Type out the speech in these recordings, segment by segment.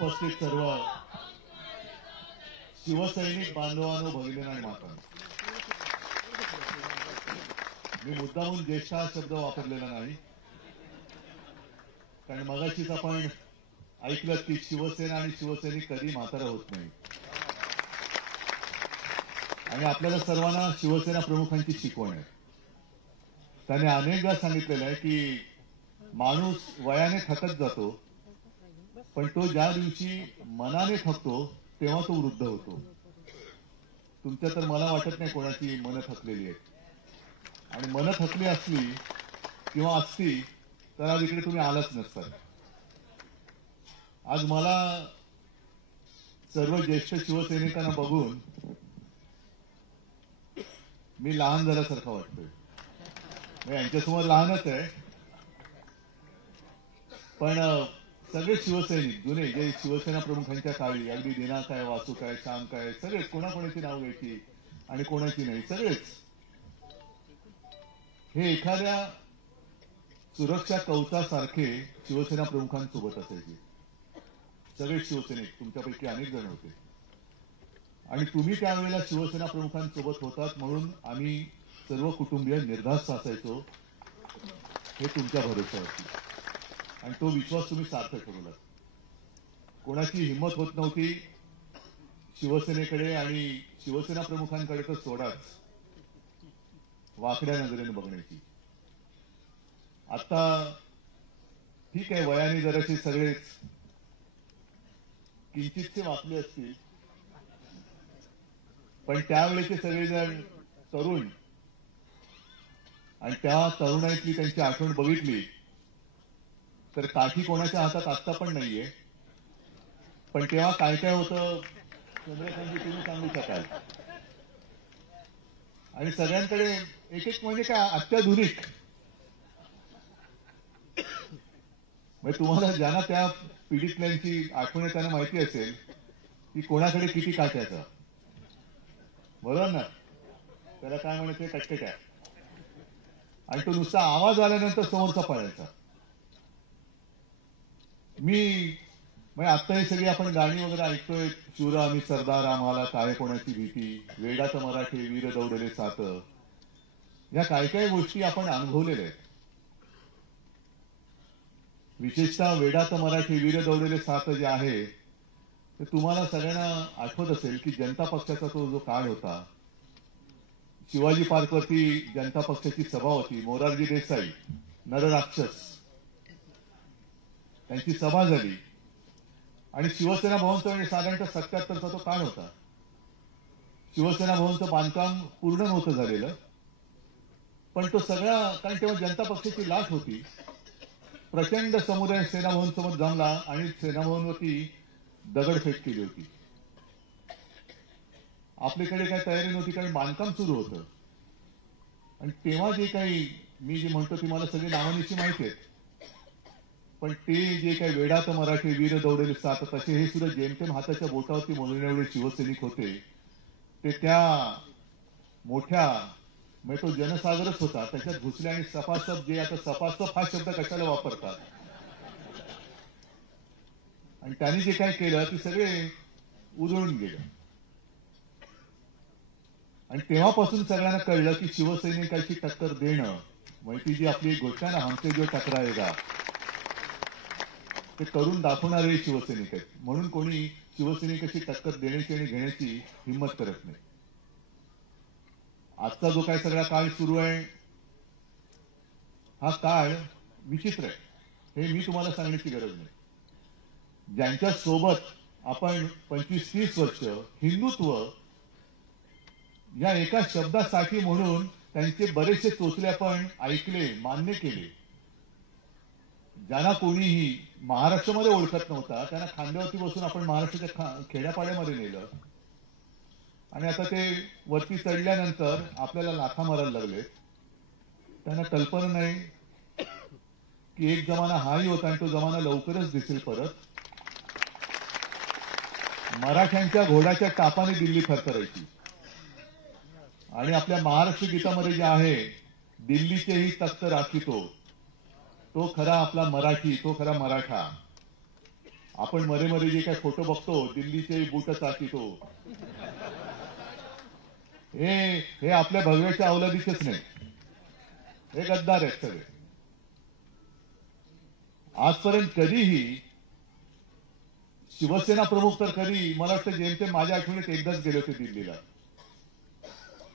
उपस्थित सर्व शिवसैनिक बांधवांनो, भगिनींनो आणि मातांनो, मी मुद्दामून ज्येष्ठ हा शब्द वापरलेला नाही, कारण मगाशीच आपण ऐकलं की शिवसेना आणि शिवसैनिक कधी म्हातारा होत नाही. आणि आपल्याला सर्वांना शिवसेना प्रमुखांची शिकवण आहे. त्याने अनेकदा सांगितलेलं आहे की माणूस वयाने थकत जातो, पण तो ज्या दिवशी मनाने थकतो तेव्हा तो वृद्ध होतो. तुमच्या तर मला वाटत नाही कोणाची मनं थकलेली आहेत. आणि मनं थकली असली किंवा असती तर आज इकडे तुम्ही आलाच नसतात. आज मला सर्व ज्येष्ठ शिवसैनिकांना बघून मी लहान झाल्यासारखं वाटतोय. मी यांच्यासमोर लहानच आहे, पण सगळे शिवसैनिक जुने जे शिवसेना प्रमुखांच्या काळी अगदी दिना काय, वासू काय, श्याम काय, सगळेच कोणाकोणाची नाव घ्यायची आणि कोणाची नाही, सगळेच हे एखाद्या सुरक्षा कवचासारखे शिवसेना प्रमुखांसोबत असायचे. सगळे शिवसैनिक, तुमच्यापैकी अनेक जण होते आणि तुम्ही त्यावेळेला शिवसेना प्रमुखांसोबत होतात म्हणून आम्ही सर्व कुटुंबीय निर्धास्त असायचो, हे तुमच्या भरोश्यावरती. आणि तो विश्वास तुम्ही सार्थ ठरवला. कोणाची हिंमत होत नव्हती शिवसेनेकडे आणि शिवसेना प्रमुखांकडे तर सोडाच, वाकड्या नजरेने बघण्याची. आता ठीक आहे, वयाने जरासे सगळेच किंचितसे वाकले असतील, पण त्यावेळेचे सगळेजण तरुण आणि त्या तरुणाईतली त्यांची आठवण बघितली तर काठी कोणाच्या हातात आत्ता पण नाहीये, पण तेव्हा काय काय होतं चंद्रकांतजी तुम्ही सांगू शकाल. आणि सगळ्यांकडे एक एक म्हणजे काय अत्याधुनिक, म्हणजे तुम्हाला ज्यांना त्या पिढीतल्यांची आठवण त्यांना माहिती असेल की कोणाकडे किती काट्याचा, बरोबर ना, त्याला काय म्हणायचं कटकट्या, आणि तो नुसता आवाज आल्यानंतर समोरचा पळायचा. म्हणजे आता हे सगळी आपण गाणी वगैरे ऐकतोय, शूर आम्ही सरदार आम्हाला काय कोणाची भीती, वेडात मराठे वीर दौडले सात, या काय काय गोष्टी आपण अनुभवलेल्या आहेत. विशेषतः वेडात मराठे वीर दौडले सात जे आहे ते तुम्हाला सगळ्यांना आठवत असेल की जनता पक्षाचा तो जो काळ होता, शिवाजी पार्कवरती जनता पक्षाची सभा होती, मोरारजी देसाई नरराक्षस त्यांची सभा झाली आणि शिवसेना भवनचा साधारणतः 77चा तो काळ होता. शिवसेना भवनचं बांधकाम पूर्ण नव्हतं झालेलं, पण तो सगळा, कारण तेव्हा जनता पक्षाची लाट होती, प्रचंड समुदाय सेना भवन समोर जमला आणि सेना भवनवरती दगडफेक केली होती. आपल्याकडे काही तयारी नव्हती कारण बांधकाम सुरू होतं. आणि तेव्हा जे काही मी जे म्हणतो ती मला सगळी नावानिशी माहिती आहेत, पण ते जे काही वेडात मराठी वीर दौडले सात तसे हे सुद्धा जेमतेम हाताच्या बोटावरती मोजणे एवढे शिवसैनिक होते. ते त्या मोठ्या, म्हणजे तो जनसागरच होता, त्याच्यात घुसले आणि सपासप, जे आता सपासप हा शब्द कशाला वापरतात, आणि त्यांनी जे काय केलं ते सगळे उधळून गेले. आणि तेव्हापासून सगळ्यांना कळलं की शिवसैनिकाची टक्कर देणं म्हणजे ती जी आपली गोष्ट आहे ना, हमसे जो टकराएगा, ते करून दाखवणारे शिवसैनिक आहेत. म्हणून कोणी शिवसैनिकाची टक्कर देण्याची आणि घेण्याची हिंमत करत नाही. आजचा जो काय सगळा काळ सुरू आहे, हा काळ विचित्र आहे, हे मी तुम्हाला सांगण्याची गरज नाही. ज्यांच्या सोबत आपण 25-30 वर्ष हिंदुत्व या एका शब्दासाठी म्हणून त्यांचे बरेचसे चोचले आपण ऐकले, मान्य केले. ज्यांना कोणीही महाराष्ट्रामध्ये ओळखत नव्हता त्यांना खांद्यावरती बसून आपण महाराष्ट्राच्या खेड्यापाड्यामध्ये नेलं, आणि आता ते वरती चढल्यानंतर आपल्याला लाथा मारायला लागले. त्यांना कल्पना नाही की एक जमाना हाही होता आणि तो जमाना लवकरच दिसेल परत. मराठ्यांच्या घोड्याच्या टापाने दिल्ली थरथरायची, आणि आपल्या महाराष्ट्र गीतामध्ये जे आहे, दिल्लीचेही तख्त राखितो, तो खरा आपला मराठी, तो खरा मराठा. आपण मध्ये मध्ये जे काही फोटो बघतो दिल्लीचे बूट चाटितो, हे आपल्या भव्याच्या अवलादीचेच नाही, हे गद्दार आहेत सगळे. आजपर्यंत कधीही शिवसेना प्रमुख तर कधी, मला वाटतं जेमतेम माझ्या आठवणीत एकदाच गेले होते दिल्लीला.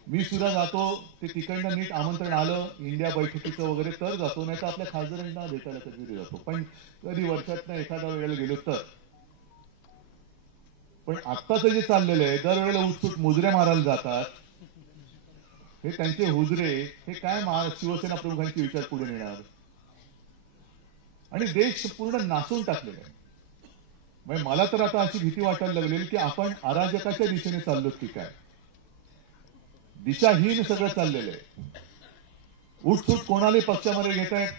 मी सुद्धा जातो, ते तिकडनं नीट आमंत्रण आलं इंडिया बैठकीचं वगैरे तर जातो, नाही तर आपल्या खासदारांना भेटायला कधी जातो. पण कधी वर्षातनं एखाद्या वेळेला गेलो तर. पण आत्ताचं जे चाललेलं आहे, दरवेळेला उत्सुक मुजरे मारायला जातात, हे त्यांचे हुजरे हे काय शिवसेना प्रमुखांचे विचार पुढे नेणार. आणि देश पूर्ण नासून टाकलेला आहे. म्हणजे मला तर आता अशी भीती वाटायला लागलेली की आपण अराजकाच्या दिशेने चाललो की काय. दिशाहीन सगळं चाललेलं आहे. उठसूट कोणालाही पक्षामध्ये घेत आहेत.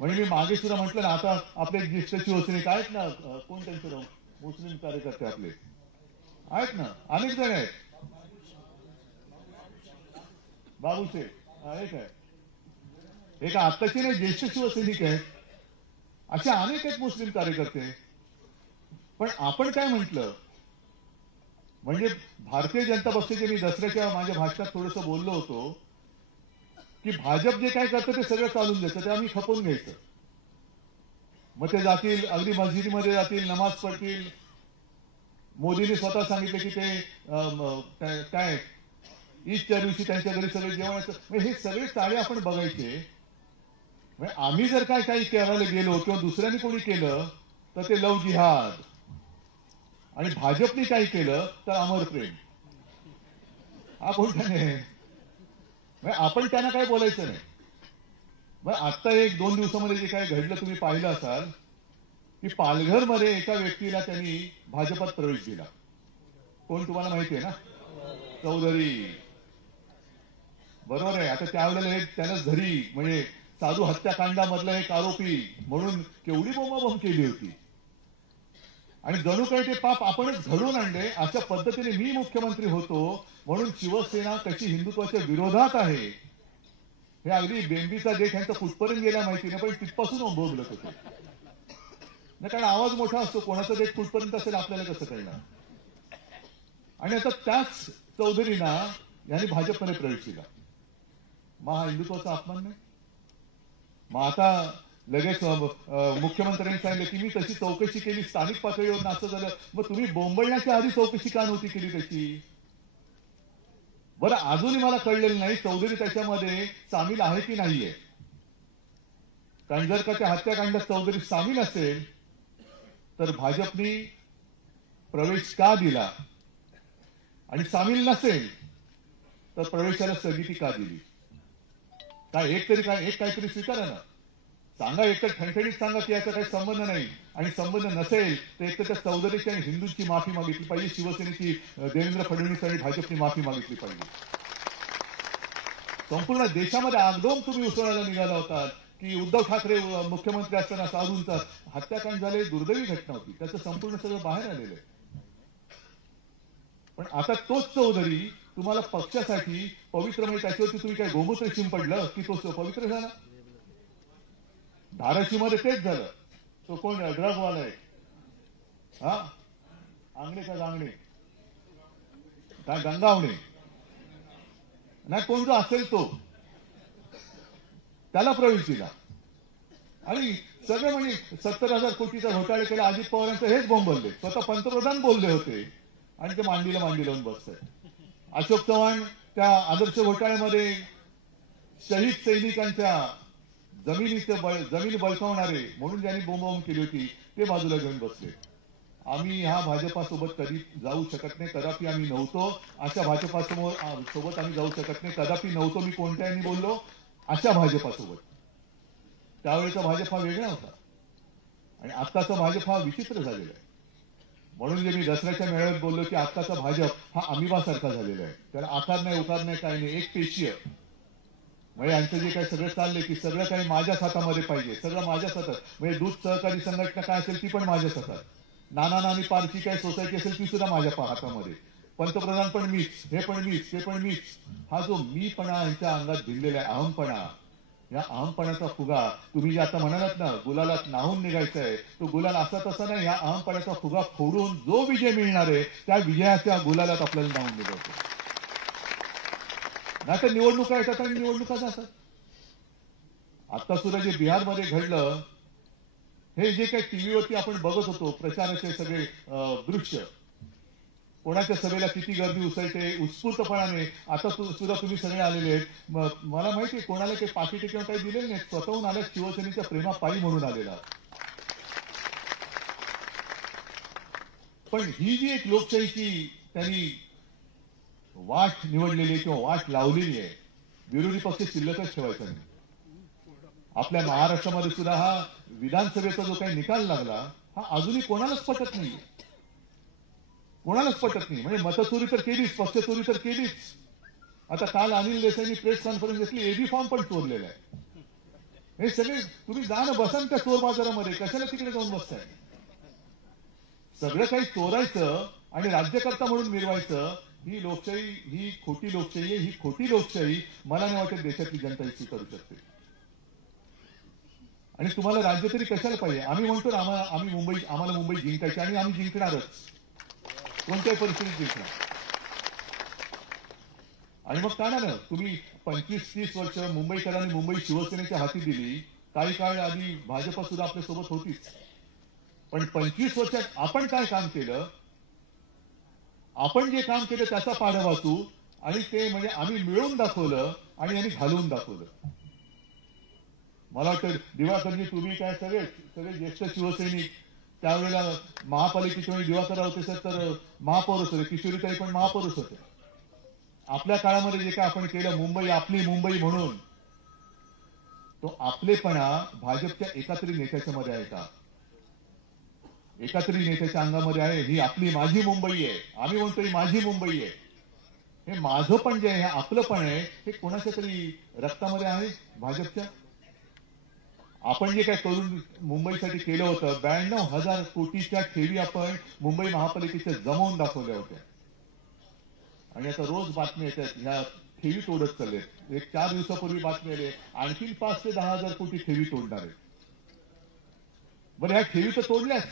म्हणजे मी मागे सुद्धा म्हटलं ना, आता आपले ज्येष्ठ शिवसैनिक आहेत ना, कोण त्यांचं नाव, मुस्लिम कार्यकर्ते आपले आहेत ना, अनेक जण आहेत. बाबूचे एक आहे, एक आत्ताचे नाही ज्येष्ठ शिवसैनिक आहेत, असे अनेक आहेत मुस्लिम कार्यकर्ते. पण आपण काय म्हटलं, म्हणजे भारतीय जनता पक्षाचे मी दसऱ्याच्या माझ्या भाषणात थोडंसं बोललो होतो की भाजप जे काय करतं ते सगळं चालून देतं, ते आम्ही खपवून घ्यायचं. मग ते जातील, अगदी मस्जिदीमध्ये जातील, नमाज पढतील. मोदींनी स्वतः सांगितलं की ते काय ईदच्या दिवशी त्यांच्या घरी सगळे जेवणाचं, हे सगळे चाळे आपण बघायचे. आम्ही जर काही करायला गेलो किंवा दुसऱ्यांनी कोणी केलं तर ते लव जिहाद, आणि भाजपने काही केलं तर अमर प्रेम. हा कोणता नाही. आपण त्यांना काय बोलायचं नाही. मग आता 1-2 दिवसामध्ये जे काय घडलं तुम्ही पाहिलं असाल की पालघरमध्ये एका व्यक्तीला त्यांनी भाजपात प्रवेश दिला. कोण तुम्हाला माहिती आहे ना, चौधरी. बरोबर आहे. आता त्यावेळेला त्यानं धरी म्हणजे साधू हत्याकांडामधला एक आरोपी म्हणून केवढी बोंबाबोंब केली होती. आणि जणू काही ते पाप आपणच घडवून आणले. अशा पद्धतीने मी मुख्यमंत्री होतो म्हणून शिवसेना कशी हिंदुत्वाच्या विरोधात आहे हे अगदी बेंबीचा देश यांचा कुठपर्यंत गेला माहिती नाही, पण तिथपासून बोलत होते. नाही, कारण आवाज मोठा असतो, कोणाचा देश कुठपर्यंत असेल आपल्याला कसं कळणार. आणि आता त्याच चौधरींना यांनी भाजपमध्ये प्रवेश केला. मग हा हिंदुत्वाचा अपमान नाही. मग आता लगेच मुख्यमंत्र्यांनी सांगितलं की मी तशी चौकशी केली, स्थानिक पातळीवर असं झालं. मग तुम्ही बोंबळण्याच्या आधी चौकशी का नव्हती केली त्याची. बरं, अजूनही मला कळलेलं नाही चौधरी त्याच्यामध्ये सामील आहे की नाहीये. कारण जर का त्या हत्याकांडात चौधरी सामील असेल तर भाजपने प्रवेश का दिला, आणि सामील नसेल तर प्रवेशाला स्थगिती का दिली. काय एक काहीतरी स्वीकारा ना. सांगा, एकतर ठणठणीत सांगा की याचा काही संबंध नाही, आणि संबंध नसेल तर एकतर त्या चौधरीची आणि हिंदूंची माफी मागितली पाहिजे, शिवसेनेची देवेंद्र फडणवीस आणि भाजपनी माफी मागितली पाहिजे. संपूर्ण देशामध्ये आगडोम तुम्ही उसळायला निघाला होता की उद्धव ठाकरे मुख्यमंत्री असताना साधूंचा हत्याकांड झाले, दुर्दैवी घटना होती, त्याचं संपूर्ण सगळं बाहेर आलेलं आहे. पण आता तोच चौधरी तुम्हाला पक्षासाठी पवित्र, म्हणजे त्याच्यावरती तुम्ही काय गोमूत्र शिंपडलं की तो पवित्र झाला. धाराशीमध्ये तेच झालं. तो कोण ड्रगवाला आहे, हा आंगणे का गांगणे काय गंगावणे नाही, कोण जो असेल तो, त्याला प्रवेश दिला. आणि सगळं म्हणजे 70,000 कोटीचा घोटाळे केला. अजित पवारांचं हेच बोंबलले, स्वतः पंतप्रधान बोलले होते आणि ते मांडीला मांडी लावून बसतात. अशोक चव्हाण त्या आदर्श घोटाळ्यामध्ये शहीद सैनिकांच्या जमीन बळकावणारे म्हणून ज्यांनी बोंबाबोंब केली होती ते बाजूला घेऊन बसले. आम्ही ह्या भाजपासोबत कधी जाऊ शकत नाही, कदापि आम्ही नव्हतो. अशा भाजपासोबत आम्ही जाऊ शकत नाही, कदापि नव्हतो. मी कोणत्याही बोललो अशा भाजपासोबत. त्यावेळेचा भाजप हा वेगळा होता आणि आत्ताचा भाजप हा विचित्र झालेला आहे. म्हणून जे मी दसऱ्याच्या मेळाव्यात बोललो की आत्ताचा भाजप हा अमिबासारखा झालेला आहे. त्याला आकार नाही, उकार नाही, काही नाही, एक पेशीय. म्हणजे यांचं जे काही सगळं चाललंय की सगळं काही माझ्याच हातामध्ये पाहिजे, सगळं माझ्याच हातात. म्हणजे दूध सहकारी संघटना काय असेल ती पण माझ्याच हातात, नानी पार्टी काय सोसायटी असेल ती सुद्धा माझ्या हातामध्ये, पंतप्रधान पण मीच, हे पण मीच, ते पण मीच. हा जो मीपणा यांच्या अंगात भिनलेला आहे, अहमपणा, या अहमपणाचा फुगा तुम्ही जे आता म्हणालात ना, गुलालात नाहून निघायचं आहे, तो गुलाल असा तसा नाही. या अहमपणाचा फुगा फोडून जो विजय मिळणार आहे त्या विजयाच्या गुलालात आपल्याला नाहून निघायचं. नाही तर निवडणुका येतात आणि निवडणुका जातात. आता सुद्धा जे बिहारमध्ये घडलं, हे जे काही टीव्हीवरती आपण बघत होतो प्रचाराचे सगळे दृश्य, कोणाच्या सभेला किती गर्दी उसळते उत्स्फूर्तपणाने. आता सुद्धा तुम्ही सगळे आलेले आहेत. मला माहिती आहे कोणाला काही पाकिट किंवा काही दिलेले नाही, स्वतःहून आल्या शिवसेनेच्या प्रेमापायी म्हणून आलेला. पण ही जी एक लोकशाहीची त्यांनी वाट निवडलेली किंवा वाट लावलेली आहे, विरोधी पक्ष शिल्लकच ठेवायचा नाही. आपल्या महाराष्ट्रामध्ये सुद्धा हा विधानसभेचा जो काही निकाल लागला, हा अजूनही कोणालाच पटत नाही. कोणालाच पटत नाही. म्हणजे मतचोरी तर केलीच, पक्ष चोरी तर केलीच. आता काल अनिल देसाईंनी प्रेस कॉन्फरन्स घेतली, एबी फॉर्म पण चोरलेला आहे. हे सगळे तुम्ही जा ना, बसा त्या चोर बाजारामध्ये, कशाला तिकडे जाऊन बसताय. सगळं काही चोरायचं आणि राज्यकर्ता म्हणून मिरवायचं, ही लोकशाही, ही खोटी लोकशाही आहे. ही खोटी लोकशाही मला नाही वाटत देशातली जनता ही स्वीकारू शकते. आणि तुम्हाला राज्य तरी कशाला पाहिजे. आम्ही म्हणतो ना, आम्हाला मुंबई जिंकायची आणि आम्ही जिंकणारच, कोणत्याही परिस्थितीत जिंकणार. आणि मग काय ना, तुम्ही 25-30 वर्ष मुंबईकरांनी मुंबई शिवसेनेच्या हाती दिली. काही काळ आधी भाजप सुद्धा आपल्यासोबत होतीच. पण 25 वर्षात आपण काय काम केलं, आपण जे काम केलं त्याचा पाढा वाचू, आणि ते म्हणजे आम्ही मिळवून दाखवलं आणि यांनी घालवून दाखवलं. मला वाटतं दिवाकरजी, तुम्ही काय सगळे ज्येष्ठ शिवसैनिक, त्यावेळेला महापालिकेच्या वेळी दिवाकर होते सर, तर महापौरच होते. किशोरीताई पण महापौरच होते. आपल्या काळामध्ये जे काय आपण केलं, मुंबई आपली मुंबई म्हणून, तो आपलेपणा भाजपच्या एकातरी नेत्याच्या मध्ये आहे का? एकातरी नेत्याच्या अंगामध्ये आहे. ही आपली माझी मुंबई आहे. आम्ही म्हणतो ही माझी मुंबई आहे. हे माझं पण जे आहे, हे आपलं पण आहे, हे कोणाच्या तरी रक्तामध्ये आहे भाजपच्या. आपण जे काय करून मुंबईसाठी केलं होतं, 92,000 कोटीच्या ठेवी आपण मुंबई महापालिकेच्या जमवून दाखवल्या होत्या. आणि आता रोज बातमी येतात ह्या ठेवी तोडत चालले. एक 4 दिवसापूर्वी बातमी आली, आणखी 5 ते 10,000 कोटी ठेवी तोडणार आहेत. बरं, ह्या ठेवी तर तोडल्याच,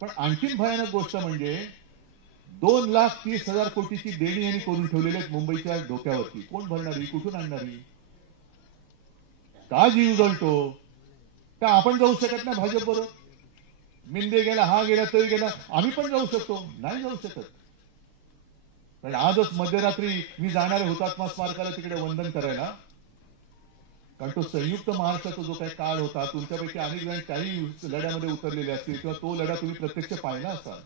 पण आणखीन भयानक गोष्ट म्हणजे 2,30,000 कोटीची देणी यांनी करून ठेवलेली आहेत मुंबईच्या डोक्यावरती. कोण भरणारी, कुठून आणणारी? का जीव जळतो? का आपण जाऊ शकत नाही भाजप बरोबर? मिंदे गेला, हा गेला, तरी गेला, आम्ही पण जाऊ शकतो? नाही जाऊ शकत. पण आजच मध्यरात्री मी जाणार आहे हुतात्मा स्मारकाला तिकडे वंदन करायला. कारण तो संयुक्त महाराष्ट्राचा जो काही काळ होता, तुमच्यापैकी अनेक जण त्याही लढ्यामध्ये उतरलेले असतील किंवा तो लढा तुम्ही प्रत्यक्ष पाहिला असाल.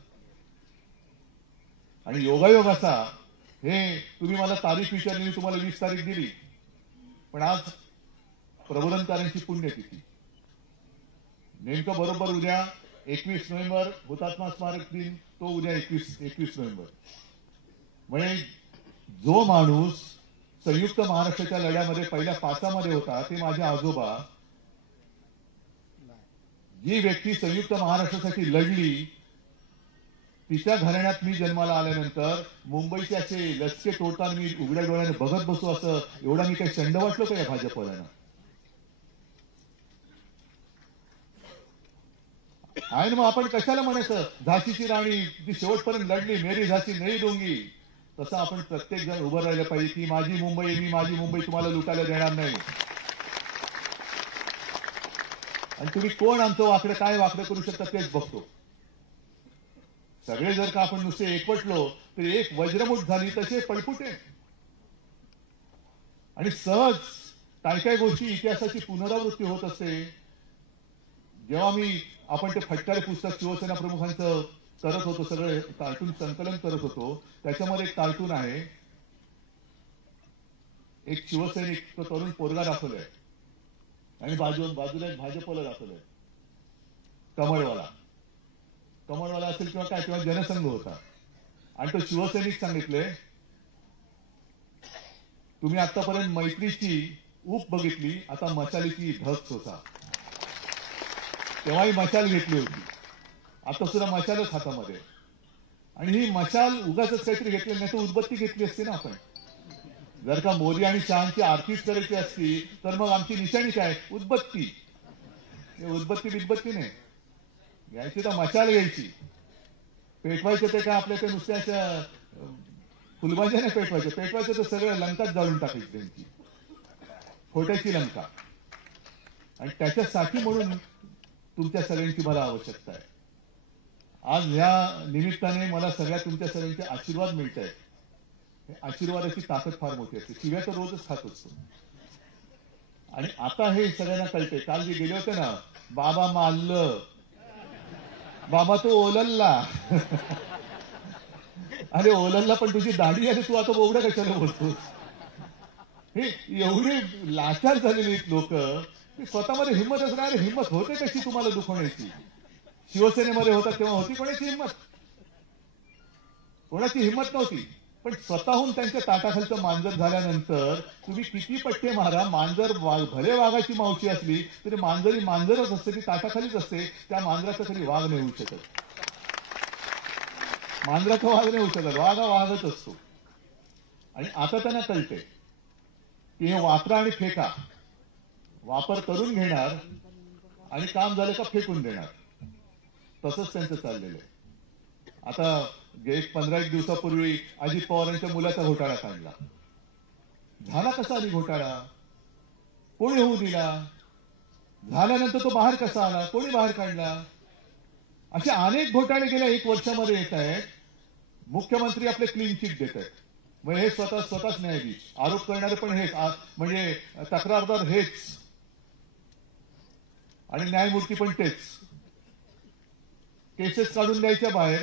आणि योगायोग असा, हे तुम्ही मला तारीख विचारली, मी तुम्हाला 20 तारीख दिली, पण आज प्रबोधनकारांची पुण्यतिथी. नेमकं बरोबर उद्या 21 नोव्हेंबर हुतात्मा स्मारक दिन, तो उद्या 21 नोव्हेंबर. म्हणजे जो माणूस संयुक्त महाराष्ट्राच्या लढ्यामध्ये पहिल्या 5मध्ये होता, ते माझे आजोबा. जी व्यक्ती संयुक्त महाराष्ट्रासाठी लढली, तिच्या घराण्यात मी जन्माला आल्यानंतर मुंबईचे असे लचके तोडताना मी उघड्या डोळ्याने बघत बसू, असं एवढा मी काही शंड वाटलो का या भाजपवाल्यांना? आहे ना. मग आपण कशाला म्हणायचं, झाशीची राणी ती शेवटपर्यंत लढली, मेरी झाशी नाही दोंगी. तसं आपण प्रत्येक जण उभं राहिलं पाहिजे की माझी मुंबई, मी माझी मुंबई तुम्हाला लुटायला देणार नाही. आणि तुम्ही कोण आमचं वाकडं काय वाकडं करू शकता तेच बघतो. सगळे जर का आपण नुसते एकवटलो तर एक वज्रमुठ झाली तसे पळपुटे. आणि सहज काय काय गोष्टी इतिहासाची पुनरावृत्ती होत असते. जेव्हा आपण ते फटकारे पुस्तक शिवसेना प्रमुखांचं करत होतो, सगळे कार्टून संकलन करत होतो, त्याच्यामध्ये एक कार्टून आहे, एक शिवसैनिक, तो तरुण पोरगा दाखवलाय आणि बाजूला एक भाजपला दाखवलंय, कमळवाला असेल किंवा काय, किंवा जनसंघ होता. आणि तो शिवसैनिक सांगितले, तुम्ही आतापर्यंत मैत्रीची ऊप बघितली, आता मशालीची धस होता. तेव्हाही मशाल घेतली होती, आता सुद्धा मशालच हातामध्ये. आणि ही मशाल उगाच काहीतरी घेतली नाही तर उदबत्ती घेतली असते ना आपण. जर का मोदी आणि शहांची आरतीच करायची असती तर मग आमची निशाणी काय? उदबत्ती. उदबत्ती बिदबत्ती नाही घ्यायची, तर मशाल घ्यायची. पेटवायचं ते काय आपल्या ते नुसत्या फुलबाज्या नाही पेटवायचं तर सगळं लंकाच जाळून टाकायची त्यांची, खोट्याची लंका. आणि त्याच्यासाठी म्हणून तुमच्या सगळ्यांची मला आवश्यकता आहे. आज या निमित्ताने मला सगळ्या तुमच्या सगळ्यांचे आशीर्वाद मिळत आहेत. आशीर्वादाची ताकद फार मोठी असते. शिव्या तर रोजच खात असतो. आणि आता हे सगळ्यांना कळते. काल जे गेले होते ना, बाबा मारलं, बाबा तो ओलल्ला. अरे ओलल्ला, पण तुझी दाढी आहे, तू आता बोबडं कशाला बोलतोस? हे एवढे लाचार झालेले लोक, स्वतःमध्ये हिंमत असणार. हिंमत होते कशी तुम्हाला दुखवण्याची? शिवसेनेमध्ये होता तेव्हा होती कोणाची हिंमत? कोणाची हिंमत नव्हती. पण स्वतःहून त्यांच्या ताटाखालचं मांजर झाल्यानंतर तुम्ही किती पट्टे मारा, मांजर भले वाघाची मावशी असली तरी मांजरी मांजरच असते, ती ताटाखालीच असते. त्या मांजराचा तरी वाघ नाही होऊ शकत. मांजराचा वाघ नाही होऊ शकत. वाघ हा वाघच असतो. आणि आता त्यांना कळते की हे वापरा आणि फेका, वापर करून घेणार आणि काम झालं का फेकून देणार. तसंच त्यांचं चाललेलं आहे. आता 15-1 दिवसापूर्वी अजित पवारांच्या मुलाचा घोटाळा काढला. झाला कसा आधी घोटाळा? कोणी होऊ दिला? झाल्यानंतर तो बाहेर कसा आला? कोणी बाहेर काढला? असे अनेक घोटाळे गेल्या 1 वर्षामध्ये येत आहेत. मुख्यमंत्री आपले क्लीन चिट देत आहेत. मग हे स्वतःच न्यायाधीश, आरोप करणारे पण हेच, म्हणजे तक्रारदार हेच आणि न्यायमूर्ती पण तेच. केसेस काढून द्यायच्या बाहेर,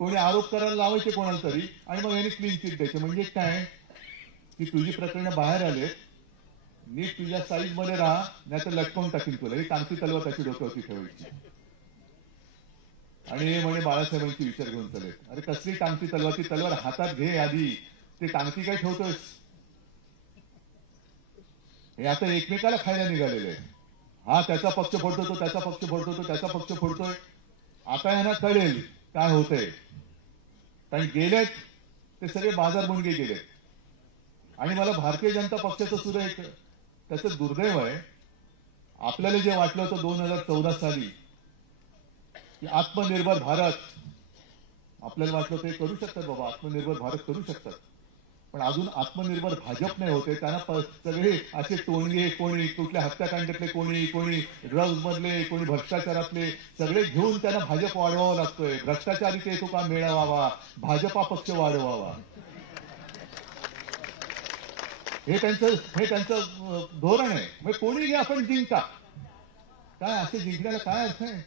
कोणी आरोप करायला लावायचे कोणाला तरी, आणि मग यांनी क्लीन चिट द्यायचे. म्हणजे काय की तुझी प्रकरणं बाहेर आले, नीट तुझ्या साईज मध्ये राहा, नाही तर लटकवून टाकीन तुला. ही टांगती तलवार त्याची डोक्यावरती ठेवायची. आणि हे म्हणे बाळासाहेबांची विचार घेऊन चालेल. अरे कसली टांगती तलवार? ती तलवार हातात घे आधी. ते टांगती काय ठेवतोयस? हे आता एकमेकाला खायला निघालेले आहे. हा त्याचा पक्ष फोडतो, तो त्याचा पक्ष फोडतो, तो त्याचा पक्ष फोडतोय. आता यांना कळेल काय होतंय. कारण गेलेत ते सगळे बाजार मुंडगे गेलेत. आणि मला भारतीय जनता पक्षाचं सुद्धा एक त्याचं दुर्दैव आहे. आपल्याला जे वाटलं होतं 2014 साली की आत्मनिर्भर भारत, आपल्याला वाटलं ते करू शकतात बाबा, आत्मनिर्भर भारत करू शकतात. पण अजून आत्मनिर्भर भाजप नाही होते. त्यांना सगळे असे टोणगे, कोणी कुठल्या हत्याकांडातले, कोणी ड्रग्ज मधले, कोणी भ्रष्टाचारातले, सगळे घेऊन त्यांना भाजप वाढवावं लागतोय. भ्रष्टाचारी ते तो का मिळवावा, भाजपा पक्ष वाढवावा, हे त्यांचं धोरण आहे. मग कोणी घ्या आपण जिंका. काय असे जिंकण्याला काय अर्थ आहे?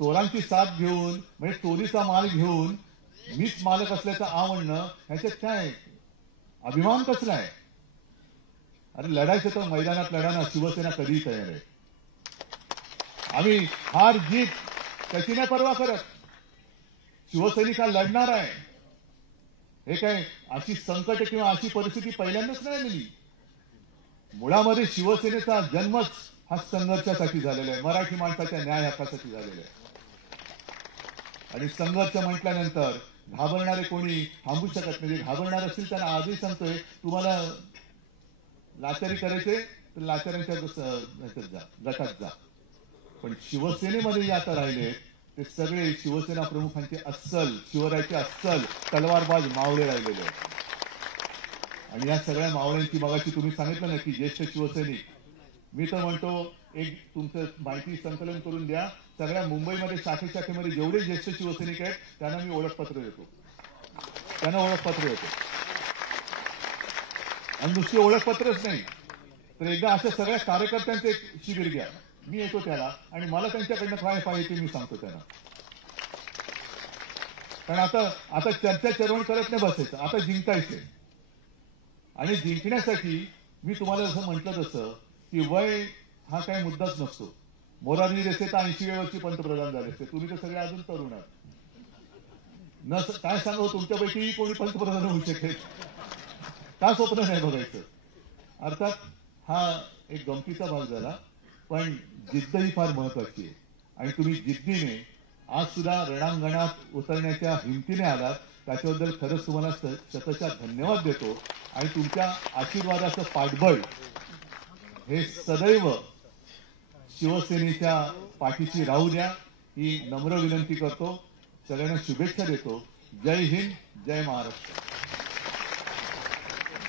चोरांची साथ घेऊन, म्हणजे चोरीचा माल घेऊन मीच मालक असल्याचं म्हणणं, ह्याच्यात काय अभिमान कसला आहे? अरे लढायचं तर मैदानात लढा ना. शिवसेना कधीही तयार आहे. आम्ही हार जीत त्याची नाही पर्वा करत. शिवसैनिक लढणार आहे. हे काय अशी संकट किंवा अशी परिस्थिती पहिल्यांदाच नाही आलेली. मुळामध्ये शिवसेनेचा जन्मच हा संघर्षासाठी झालेला आहे, मराठी माणसाच्या न्याय हक्कासाठी झालेला आहे. आणि संघर्ष म्हटल्यानंतर घाबरणारे कोणी थांबू शकत नाही. घाबरणार असतील त्यांना आधी सांगतोय, तुम्हाला लाचारी करायचे तर लाचाऱ्यांच्या गटात जा. पण शिवसेनेमध्ये जे आता राहिले ते सगळे शिवसेना प्रमुखांचे अस्सल, शिवरायाचे अस्सल तलवारबाज मावळे राहिलेले आहेत. आणि या सगळ्या मावळ्यांची मगाशी तुम्ही सांगितलं ना की ज्येष्ठ शिवसैनिक, मी तर म्हणतो एक तुमचं माहिती संकलन करून द्या. सगळ्या मुंबईमध्ये शाखेमध्ये जेवढे ज्येष्ठ शिवसैनिक आहेत त्यांना मी ओळखपत्र देतो. आणि नुसती ओळखपत्रच नाही तर एकदा अशा सगळ्या कार्यकर्त्यांचे एक शिबिर घ्या. मी येतो त्याला आणि मला त्यांच्याकडनं काय पाहिजे ते मी सांगतो त्यांना. कारण आता चर्चा चरवण करत नाही बसायचं, आता जिंकायचंय. आणि जिंकण्यासाठी मी तुम्हाला जसं म्हटलं तसं की वय हा काही मुद्दाच नसतो. मोरारजी देसाई तर 80 वर्षी पंतप्रधान झाले असते. तुम्ही तर सगळे अजून तरुण आहात. काय सांगू, तुमच्यापैकी कोणी पंतप्रधान होऊ शकेल का स्वप्न नाही बघायचं. अर्थात हा एक गमतीचा भाग झाला, पण जिद्द ही फार महत्वाची आहे. आणि तुम्ही जिद्दीने आज सुद्धा रणांगणात उतरण्याच्या हिमतीने आलात त्याच्याबद्दल खरंच तुम्हाला शतशः धन्यवाद देतो आणि तुमच्या आशीर्वादाचं पाठबळ हे सदैव शिवसेनेच्या पाठीशी राहू द्या ही नम्र विनंती करतो. सगळ्यांना शुभेच्छा देतो. जय हिंद, जय महाराष्ट्र.